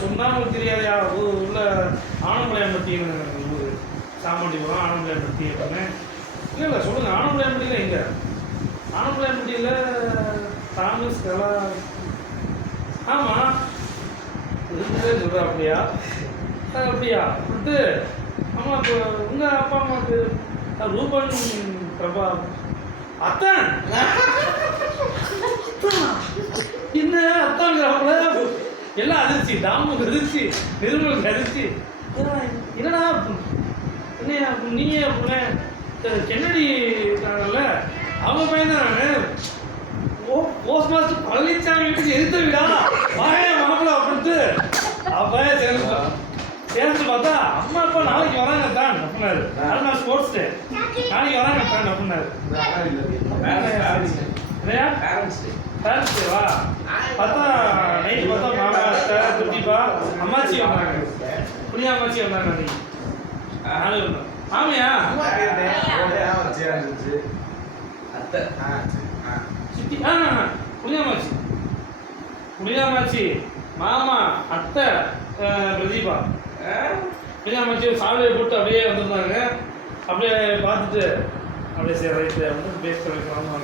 சொன்னா உங்களுக்கு தெரியாதையா உள்ள ஆனமலையம்பட்டின்னு ஊர் சாமண்டிபுரம் ஆனமலையம்பட்டி அப்படின்னு இல்லை சொல்லுங்கள் ஆனமலையம்பட்டியில் எங்கே ஆனமலையம்பட்டியில் தாமஸ் கலா ஆமாம் இருக்குதே சொல்கிறா அப்படியா அப்படியா அப்படின்ட்டு ஆமாம் இப்போ உங்கள் அப்பா அம்மாவுக்கு ரூபன் பிரபா அத்தான் என்ன அத்தாங்கிறாப்புல எல்லாம் அதிர்ச்சி தாமுக்கு அதிர்ச்சி நிருமலுக்கு அதிர்ச்சி என்னடா என்னையா நீயே அப்படின்னே கென்னடி இருக்காங்கல்ல அவங்க பையன் தான் நான் போஸ்ட் மாஸ்டர் பழனிசாமி வீட்டுக்கு எதிர்த்த விடா வாய மாப்பிள்ள அப்படின்ட்டு அப்பயே சேர்ந்து பார்த்தா அம்மா அப்பா நாளைக்கு வராங்க தான் அப்படின்னாரு அது நான் ஸ்போர்ட்ஸ் டே நாளைக்கு வராங்க தான் அப்படின்னாரு பேரண்ட்ஸ் டேவா பார்த்தா நைட்டு பார்த்தா மாமா அத்தை குட்டிப்பா அம்மாச்சி வந்தாங்க புனியா அம்மாச்சி வந்தாங்க அன்னைக்கு நானும் இருந்தோம் ஆமையா சித்தி புனியாமாச்சி புனியாமாச்சி மாமா அத்தை பிரதீபா புனியாமாச்சி சாலையை போட்டு அப்படியே வந்திருந்தாங்க அப்படியே பார்த்துட்டு அப்படியே சரி ரைட்டு அப்படின்னு பேச வைக்கலாமா